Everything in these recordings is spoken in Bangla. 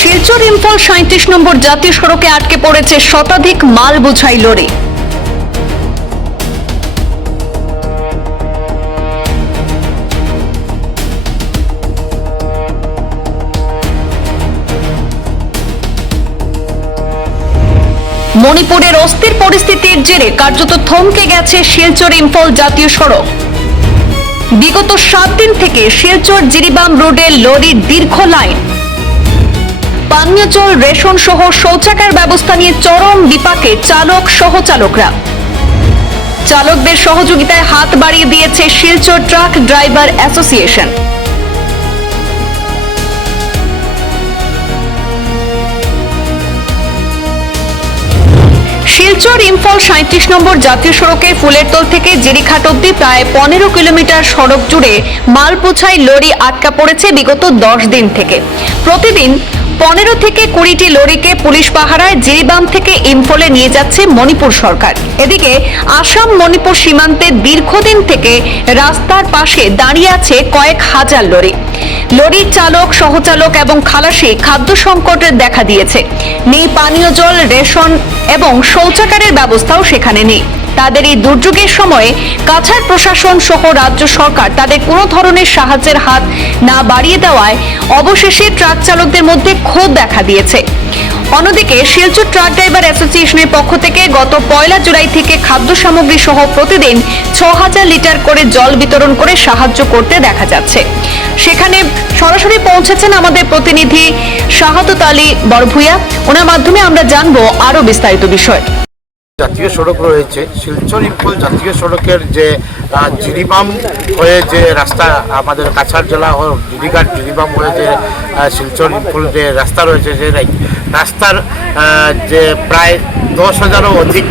শিলচর ইম্ফল ৩৭ নম্বর জাতীয় সড়কে আটকে পড়েছে শতাধিক মাল বোঝাই লরি। মণিপুরের অস্থির পরিস্থিতির জেরে কার্যত থমকে গেছে শিলচর ইম্ফল জাতীয় সড়ক। বিগত 7 দিন থেকে শিলচর জিরিবাম রোডে লরির দীর্ঘ লাইন। পানীয় জল, রেশন সহ শৌচাগার ব্যবস্থা নিয়ে চরম বিপাকে চালক সহচালকরা। চালকদের সহযোগিতায় হাত বাড়িয়ে দিয়েছে Silchar truck driver association. Silchar Imphal ৩৭ নম্বর জাতীয় সড়কে ফুলেরতল থেকে জিরিঘাট অব্দি প্রায় 15 কিলোমিটার সড়ক জুড়ে মাল বোঝাই লরি আটকা পড়েছে বিগত 10 দিন থেকে। প্রতিদিন 15 থেকে 20টি লরিকে পুলিশ পাহারায় জিরিবাম থেকে ইম্ফলে নিয়ে যাচ্ছে মণিপুর সরকার। এদিকে আসাম মণিপুর সীমান্তে দীর্ঘদিন থেকে রাস্তার পাশে দাঁড়িয়ে আছে কয়েক হাজার লরি। লরির চালক, সহচালক এবং খালাসি খাদ্য সংকটের দেখা দিয়েছে। নেই পানীয় জল, রেশন এবং শৌচাগারের ব্যবস্থাও সেখানে নেই। তাদের এই দুর্যোগের সময়ে কাছাড় প্রশাসন সহ রাজ্য সরকার তাদের কোনো ধরনের সাহায্যের হাত না বাড়িয়ে দেওয়ায় অবশেষে ট্রাক চালকদের মধ্যে ক্ষোভ দেখা দিয়েছে। অন্যদিকে শিলচর ট্রাক ড্রাইভার অ্যাসোসিয়েশনের পক্ষ থেকে গত 1 জুলাই থেকে খাদ্য সামগ্রী সহ প্রতিদিন 6000 লিটার করে জল বিতরণ করে সাহায্য করতে দেখা যাচ্ছে। সেখানে সরাসরি পৌঁছেছেন আমাদের প্রতিনিধি শাহাদত আলী বড়ভূয়া। ওনার মাধ্যমে আমরা জানবো আরো বিস্তারিত বিষয়। জাতীয় সড়ক রয়েছে শিলচর ইম্ফল জাতীয় সড়কের যে জিরিবাম হয়ে যে রাস্তা, আমাদের কাছাড় জেলা জিরিঘাট জিরিবাম হয়ে যে শিলচর ইম্ফল যে রাস্তা রয়েছে, যে রাস্তার যে প্রায় 10,000-ও অধিক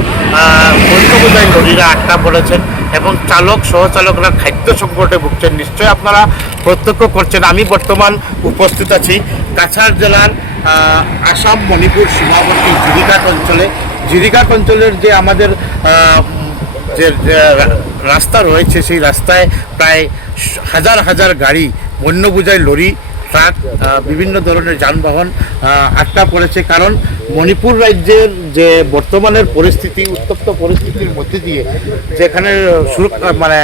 পণ্যবোঝাই লরিরা আটকা পড়েছেন এবং চালক সহচালকরা খাদ্য সংকটে ভুগছেন। নিশ্চয়ই আপনারা প্রত্যক্ষ করছেন। আমি বর্তমান উপস্থিত আছি কাছাড় জেলার আসাম মণিপুর সীমাবর্তী জিরিঘাট অঞ্চলে। জিরিঘাট অঞ্চলের যে আমাদের যে রাস্তা রয়েছে, সেই রাস্তায় প্রায় হাজার হাজার গাড়ি, পণ্য বোঝাই লরি, ট্রাক, বিভিন্ন ধরনের যানবাহন আটকা পড়েছে। কারণ মণিপুর রাজ্যের যে বর্তমানের পরিস্থিতি, উত্তপ্ত পরিস্থিতির মধ্যে দিয়ে যেখানে মানে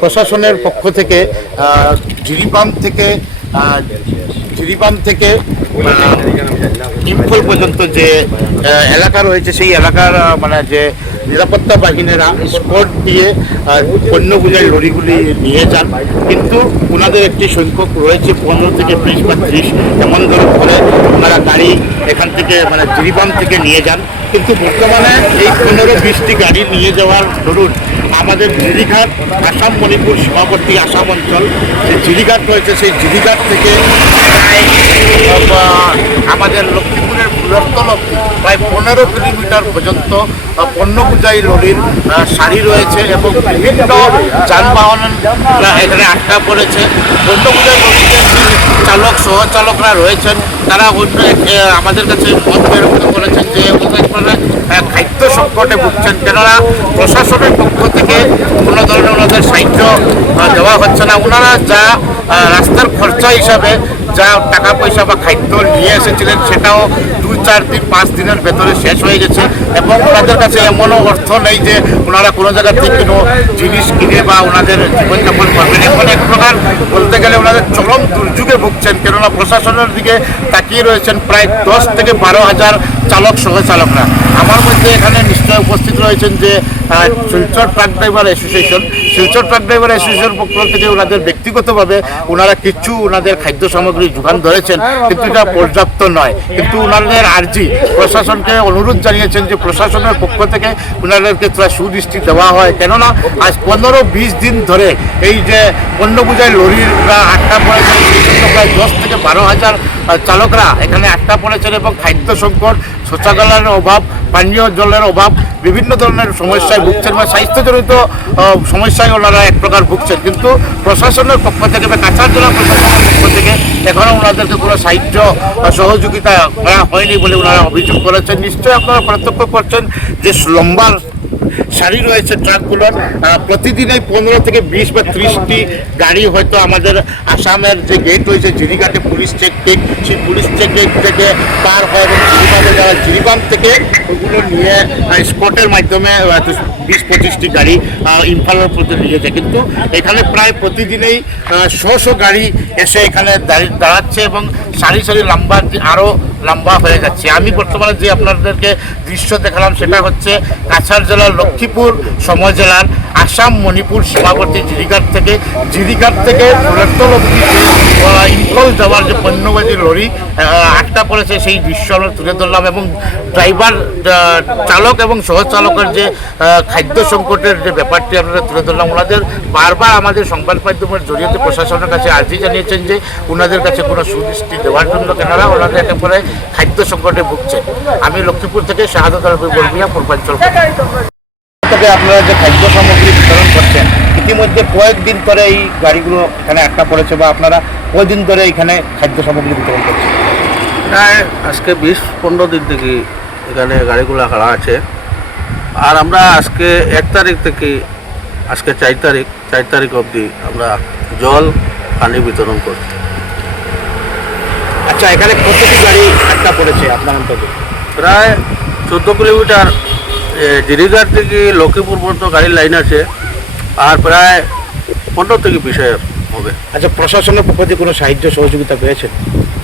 প্রশাসনের পক্ষ থেকে জিরিবাম থেকে ইম্ফল পর্যন্ত যে এলাকা রয়েছে, সেই এলাকার মানে যে নিরাপত্তা বাহিনীরা স্কোয়াড দিয়ে পণ্য বোঝাই লরিগুলি নিয়ে যান। কিন্তু ওনাদের একটি সংখ্যক রয়েছে 15 থেকে 20 বা 30 এমন ধরনের করে ওনারা গাড়ি এখান থেকে মানে জিরিবাম থেকে নিয়ে যান। কিন্তু বর্তমানে এই 15-20টি গাড়ি নিয়ে যাওয়ার দরুন আমাদের জিরিঘাট আসাম মণিপুর সীমাবর্তী আসাম অঞ্চল যে জিরিঘাট রয়েছে, সেই জিরিঘাট থেকে আমাদের লক্ষ্মীপুরের ফুলেরতল প্রায় 15 কিলোমিটার পর্যন্ত পণ্য বোঝাই লরির সারি রয়েছে এবং বিভিন্ন যানবাহন এখানে আটকা পড়েছে। পণ্য বোঝাই লরিতে চালক সহচালকরা রয়েছেন, তারা আমাদের কাছে মত বেরোতে করেছেন যে খাদ্য সংকটে ভুগছেন। কেননা প্রশাসনের পক্ষ থেকে কোনো ধরনের ওনাদের সাহায্য দেওয়া হচ্ছে না। ওনারা যা রাস্তার খরচা হিসাবে যা টাকা পয়সা বা খাদ্য নিয়ে এসেছিলেন, সেটাও 2-4 দিন 5 দিনের ভেতরে শেষ হয়ে গেছে এবং ওনাদের কাছে এমনও অর্থ নেই যে ওনারা কোনো জায়গা থেকে কোনো জিনিস কিনে বা ওনাদের জীবনযাপন করবেন। এখন এক প্রকার বলতে গেলে ওনাদের চরম দুর্যোগে ভুগছেন। কেননা প্রশাসনের দিকে তাকিয়ে রয়েছেন প্রায় 10 থেকে 12,000 চালক সহচালকরা। আমার মধ্যে এখানে নিশ্চয় উপস্থিত রয়েছেন যে Silchar truck driver association. Silchar truck driver অ্যাসোসিয়েশনের পক্ষ থেকে ওনাদের ব্যক্তিগতভাবে ওনারা কিছু ওনাদের খাদ্য সামগ্রী যোগান ধরেছেন, কিন্তু এটা পর্যাপ্ত নয়। কিন্তু ওনাদের আর্জি প্রশাসনকে অনুরোধ জানিয়েছেন যে প্রশাসনের পক্ষ থেকে ওনাদেরকে তারা সুদৃষ্টি দেওয়া হয়। কেননা আজ 15-20 দিন ধরে এই যে পণ্য বোঝাই লরিরা আটকা পড়েছেন, প্রায় 10 থেকে 12,000 চালকরা এখানে আটকা পড়েছেন এবং খাদ্য সংকট, শৌচাগারের অভাব, পানীয় জলের অভাব, বিভিন্ন ধরনের সমস্যায় ভুগছেন বা স্বাস্থ্যজনিত সমস্যায় ওনারা এক প্রকার ভুগছেন। কিন্তু প্রশাসনের পক্ষ থেকে বা কাছাড় জেলা প্রশাসনের পক্ষ থেকে এখনও ওনাদেরকে কোনো সাহায্য সহযোগিতা করা হয়নি বলে ওনারা অভিযোগ করেছেন। নিশ্চয়ই আপনারা প্রত্যক্ষ করছেন যে লম্বা সারি রয়েছে ট্রাকগুলোর। প্রতিদিনই 15 থেকে 20 বা 30টি গাড়ি হয়তো আমাদের আসামের যে গেট রয়েছে জিরিঘাটে পুলিশ চেক গেট, সেই পুলিশ চেক গেট থেকে পার হয় এবং জিরিবামে যাওয়া, জিরিবাম থেকে ওগুলো নিয়ে স্পটের মাধ্যমে 20-25টি গাড়ি ইম্ফলের প্রতি নিয়ে যায়। কিন্তু এখানে প্রায় প্রতিদিনই শো গাড়ি এসে এখানে দাঁড়াচ্ছে এবং সারি সারি লম্বা আরও লম্বা হয়ে যাচ্ছে। আমি বর্তমানে যে আপনাদেরকে দৃশ্য দেখালাম সেটা হচ্ছে কাছাড় জেলার লক্ষ্মীপুর সময় জেলার আসাম মণিপুর সীমাবর্তী জিরিঘাট থেকে ফুলেরতল অবধি ইম্ফল যাওয়ার যে পণ্যবাহী লরি আটকা পড়েছে সেই দৃশ্য আমরা তুলে ধরলাম এবং ড্রাইভার, চালক এবং সহচালকের যে খাদ্য সংকটের যে ব্যাপারটি আমরা তুলে ধরলাম। ওনাদের বারবার আমাদের সংবাদ মাধ্যমের জরিয়ে প্রশাসনের কাছে আর্জি জানিয়েছেন যে ওনাদের কাছে কোনো সুদৃষ্টি দেওয়ার জন্য কেনারা ওনাদের একেবারে খাদ্য সংকটে ভুগছে। আমি লক্ষ্মীপুর থেকে শাহাদত আলী বর্মিয়া, পূর্বাঞ্চল থেকে আপনারা যে খাদ্য সামগ্রী বিতরণ করছেন, ইতিমধ্যে কয়েকদিন ধরে এই গাড়িগুলো এখানে আটকা পড়েছে বা আপনারা কয়েকদিন ধরে এখানে খাদ্য সামগ্রী বিতরণ করছেন? প্রায় আজকে 20-15 দিন থেকে এখানে গাড়িগুলো খাড়া আছে। আর আমরা আজকে 1 তারিখ থেকে আজকে 4 তারিখ অবধি আমরা জল পানি বিতরণ করছি। আচ্ছা, এখানে কতটি গাড়ি আটকা পড়েছে আপনার অন্তর্গত? প্রায় 14 কিলোমিটার জিরিঘাট থেকে লক্ষ্মীপুর পর্যন্ত গাড়ির লাইন আছে, আর প্রায় 15 থেকে 20 হবে। আচ্ছা, প্রশাসনের পক্ষ থেকে কোনো সাহায্য সহযোগিতা পেয়েছেন?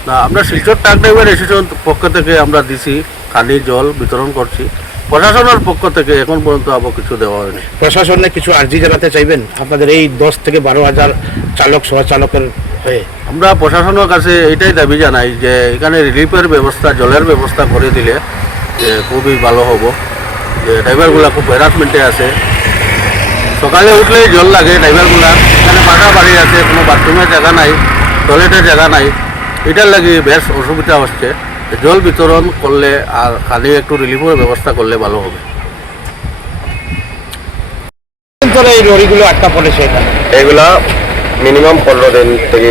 না, আমরা শিলচর ট্রাক ড্রাইভার অ্যাসোসিয়েশন পক্ষ থেকে আমরা দিছি, পানি জল বিতরণ করছি। প্রশাসনের পক্ষ থেকে এখন পর্যন্ত আবার কিছু দেওয়া হয়নি। প্রশাসনে কিছু আর্জি জানাতে চাইবেন আপনাদের এই 10 থেকে 12 হাজার চালক সহচালকের হয়ে? আমরা প্রশাসনের কাছে এটাই দাবি জানাই যে এখানে রিলিফের ব্যবস্থা, জলের ব্যবস্থা করে দিলে যে খুবই ভালো হবো। যে ড্রাইভারগুলো খুব হ্যারাসমেন্টে আছে, সকালে উঠলেই জল লাগে ড্রাইভারগুলা। এখানে পাকা বাড়ি আছে, কোনো বাথরুমের জায়গা নাই, টয়লেটের জায়গা নাই, এটার লাগে বেশ অসুবিধা হচ্ছে। জল বিতরণ করলে আর খালি একটু রিলিফের ব্যবস্থা করলে ভালো হবে। এই লরিগুলো আটকা পড়েছে এখানে? এগুলা মিনিমাম 15 দিন থেকে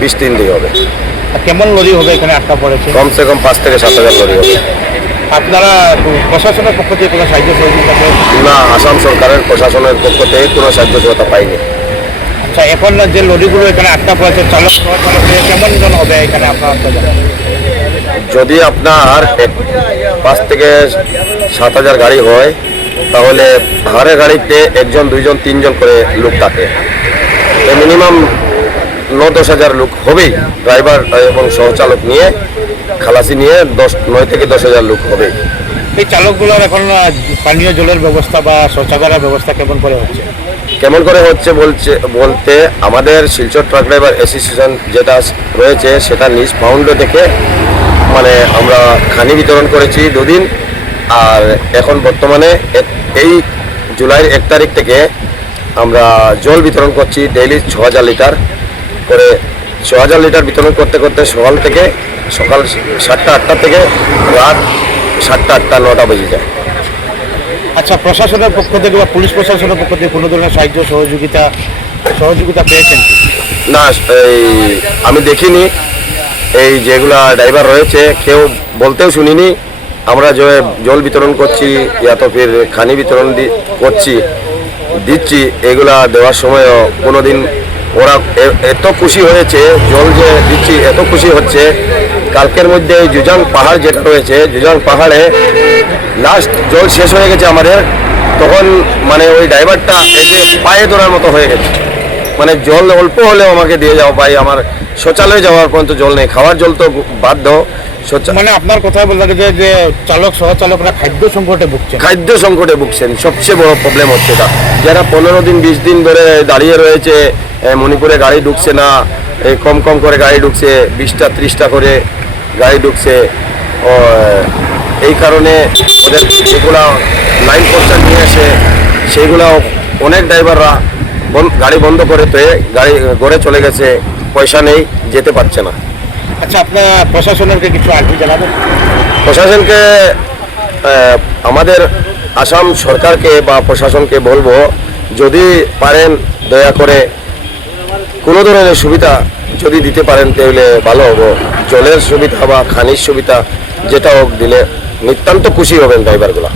20 দিন দিয়ে হবে। আর কেমন লরি হবে এখানে আটকা পড়েছে? কমসে কম 5 থেকে 7 হাজার লরি হবে। আপনারা প্রশাসনের পক্ষ থেকে কোনো সাহায্য সহযোগিতা পেয়েছেন? না, আসাম সরকারের প্রশাসনের পক্ষ থেকে কোনো সাহায্য সহায়তা পাইনি। আচ্ছা, এখন যে লরিগুলো এখানে আটকা পড়েছে, চালক সহচালক কেমন জন হবে এখানে আপনার? যদি আপনার 5 থেকে 7 হাজার গাড়ি হয় তাহলে হারে গাড়িতে 1 জন 2 জন 3 জন করে লোক থাকে। মিনিমাম 9-10 হাজার লোক হবেই, ড্রাইভার এবং সহচালক নিয়ে, খালাসি নিয়ে 9 থেকে 10 হাজার লোক হবে। এই চালকগুলোর এখন পানীয় জলের ব্যবস্থা বা শৌচাগারের ব্যবস্থা কেমন করে হচ্ছে? কেমন করে হচ্ছে বলতে আমাদের শিলচর ট্রাক ড্রাইভার অ্যাসোসিয়েশন যেটা রয়েছে সেটা নিজ ফাউন্ডে থেকে মানে আমরা খানি বিতরণ করেছি 2 দিন। আর এখন বর্তমানে এই জুলাইয়ের 1 তারিখ থেকে আমরা জল বিতরণ করছি ডেইলি 6000 লিটার করে। 6000 লিটার বিতরণ করতে করতে সকাল 7টা-8টা থেকে রাত 7টা, 8টা, 9টা বেজে যায়। আচ্ছা, প্রশাসনের পক্ষ থেকে বা পুলিশ প্রশাসনের পক্ষ থেকে কোনো ধরনের সাহায্য সহযোগিতা পেয়েছেন? না, এই আমি দেখিনি। এই যেগুলা ড্রাইভার রয়েছে কেউ বলতেও শুনিনি। আমরা জল বিতরণ করছি ইয়া তো ফির খানি বিতরণ দিচ্ছি, এগুলা দেওয়ার সময়ও কোনোদিন ওরা এত খুশি হয়েছে, জল যে দিচ্ছি এত খুশি হচ্ছে। কালকের মধ্যে জুজাং পাহাড় যেটা রয়েছে, জুজাং পাহাড়ে লাস্ট জল শেষ হয়ে গেছে আমাদের, তখন মানে ওই ড্রাইভারটা এসে পায়ে ধরার মতো হয়ে গেছে। মানে জল অল্প হলেও আমাকে দিয়ে যাও ভাই, আমার শৌচালয়ে যাওয়ার পর্যন্ত জল নেই, খাওয়ার জল তো বাধ্য। মানে আপনার কথা বলতে যে চালক সহচালকরা খাদ্য সংকটে ভুগছেন, সবচেয়ে বড় প্রবলেম হচ্ছে এটা। যারা 15 দিন 20 দিন ধরে দাঁড়িয়ে রয়েছে, মণিপুরে গাড়ি ঢুকছে না, কম করে গাড়ি ঢুকছে, 20টা 30টা করে গাড়ি ঢুকছে। এই কারণে ওদের যেগুলো লাইন পোস্টার নিয়ে আসে সেগুলো অনেক ড্রাইভাররা গাড়ি বন্ধ করে পেয়ে গাড়ি ঘরে চলে গেছে, পয়সা নেই, যেতে পারছে না। আচ্ছা, আপনার প্রশাসনকে কিছু আর্জি জানাবেন? প্রশাসনকে আমাদের আসাম সরকারকে বা প্রশাসনকে বলবো, যদি পারেন দয়া করে কোনো ধরনের সুবিধা যদি দিতে পারেন তাহলে ভালো হবো। জলের সুবিধা বা খানির সুবিধা যেটা হোক দিলে নিতান্ত খুশি হবেন ড্রাইভারগুলা।